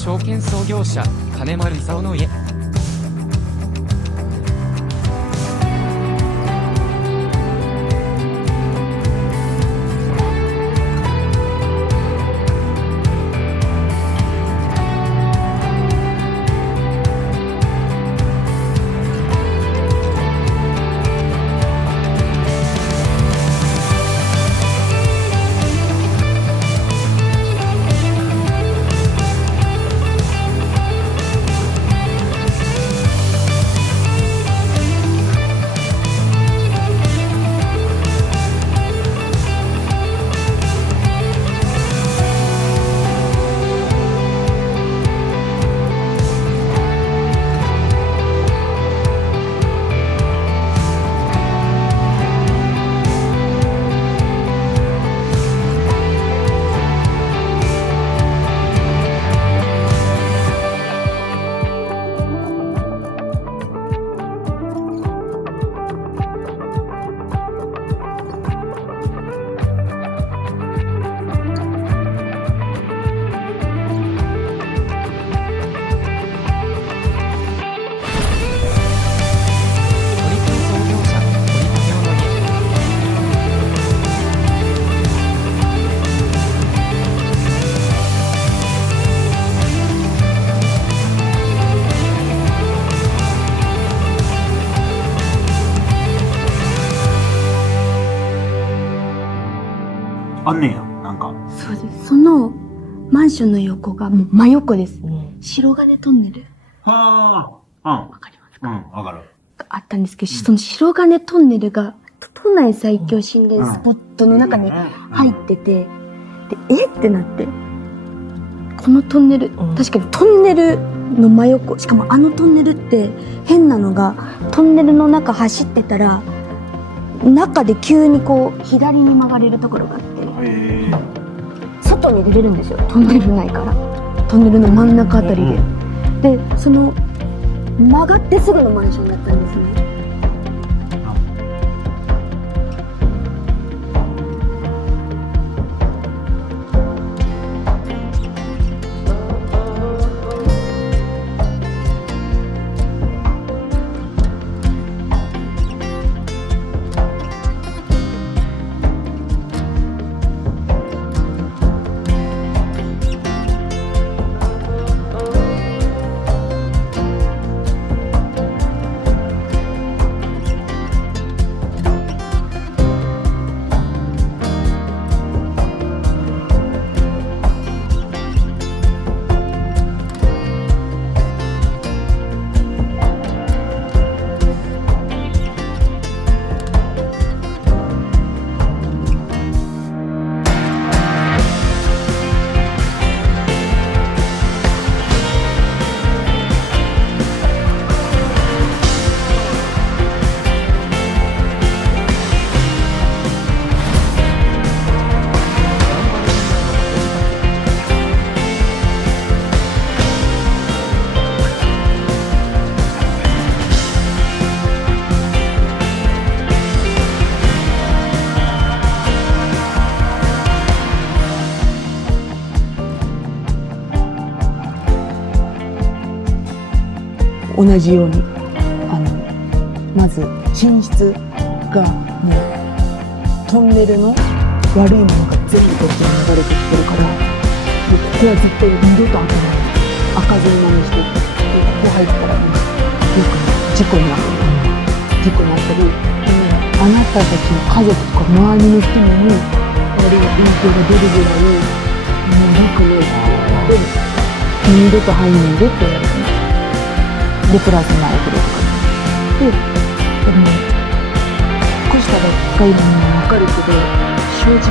証券創業者金丸勲の家。あんねんや、なんか。そうです。そのマンションの横がもう真横です。白金トンネル。はあ。わかりますか？うん、わかる。あったんですけど、その白金トンネルが都内最強心霊スポットの中に入ってて、で、ってなって、このトンネル、確かにトンネルの真横、しかもあのトンネルって変なのが、トンネルの中走ってたら、中で急にこう左に曲がれるところがあって、外に出れるんですよ、トンネル内から。トンネルの真ん中あたりで。で、その曲がってすぐのマンションだったんですね。同じようにまず寝室がもうトンネルの悪いものが全部こっちに流れてきてるから、もうここは絶対二度と開かない、開かずにまにして、でここ入ったらよく事故になったり、あなたたちの家族とか周りの人にも悪い影響が出るぐらいもう良くないって言って、二度と入んないでって言われて。で、プラスになるけどとか。で、でも、少ししたら機械のものわかるけど、正直、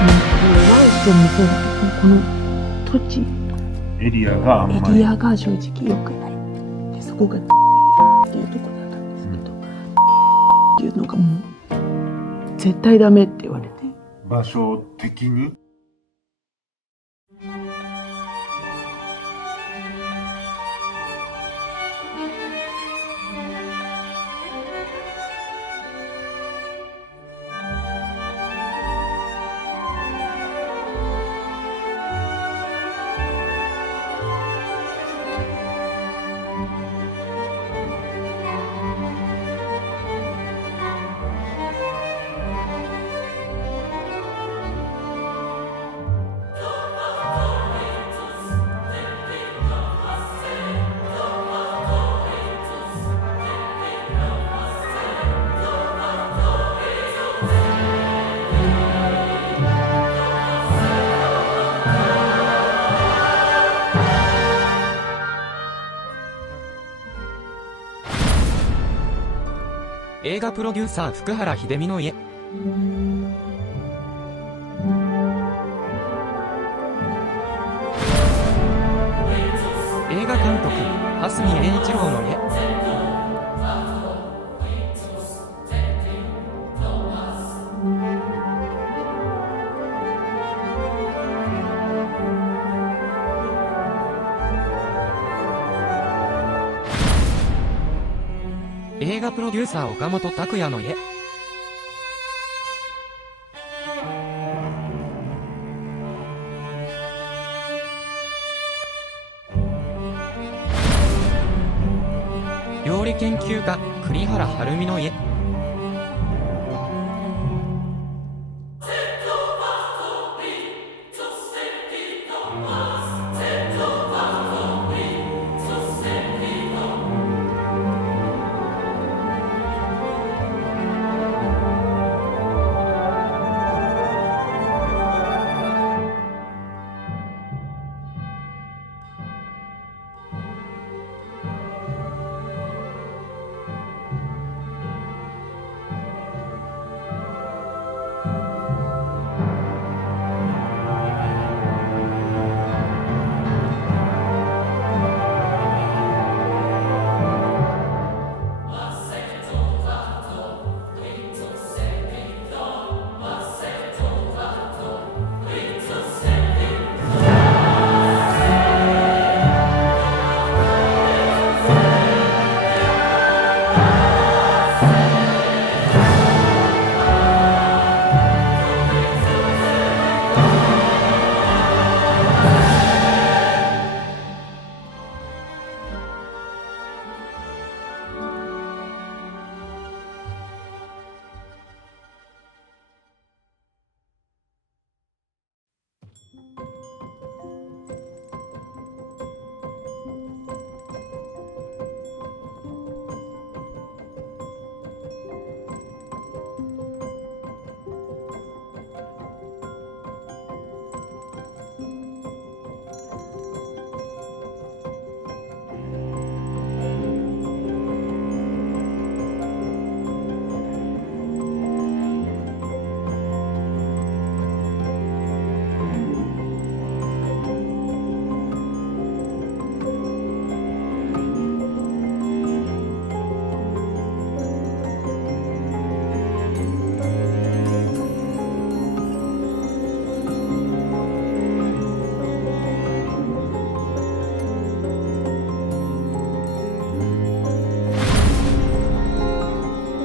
マンションもそうだけど、この土地、エリアがあんまり。エリアが正直良くない。で、そこが、っていうところだったんですけど、っていうのがもう、絶対ダメって言われて。場所的に映画プロデューサー福原秀美の家。映画監督蓮見栄一郎の家。映画プロデューサー岡本拓也の家。料理研究家栗原はるみの家。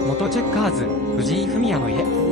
元チェッカーズ藤井フミヤの家。